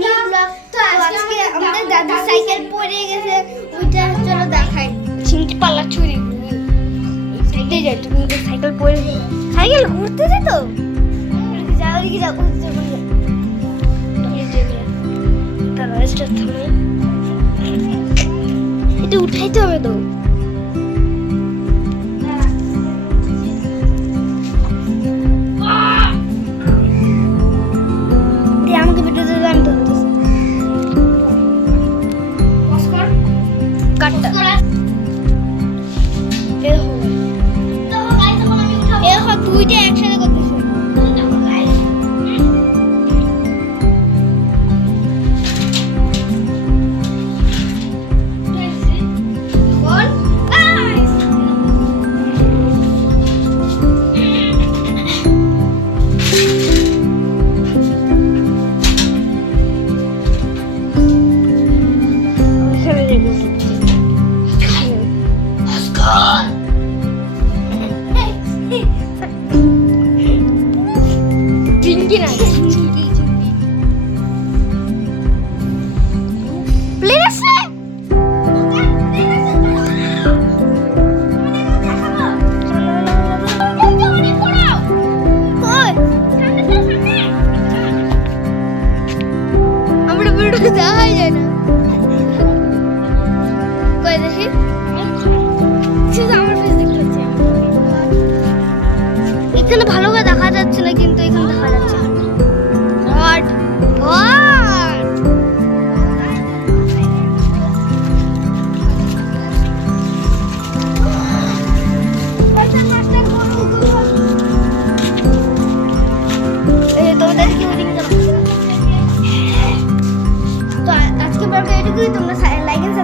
New blog. তো আজকে আমাদের দাদু সাইকেল পড়ে গেছে, ওইটা চলো দেখাই। চিনতে পারলা চুরি সাইকেল যাই, তুমি সাইকেল পড়ে সাইকেল ঘুরতেছে তো যাও দিকে যাও তারা স্টার্ট থামে, এটা উঠাইতে হবে তো। আমাকে ভিডিওতে আমি ধরতেছি কাটটা এরকম দুইটা একসাথে করতেছে। এখানে ভালো করে দেখা যাচ্ছে না, কিন্তু এখানে দেখা যাচ্ছে। তো আজকে ব্লগে এটুকুই। তোমরা লাইক এন্ড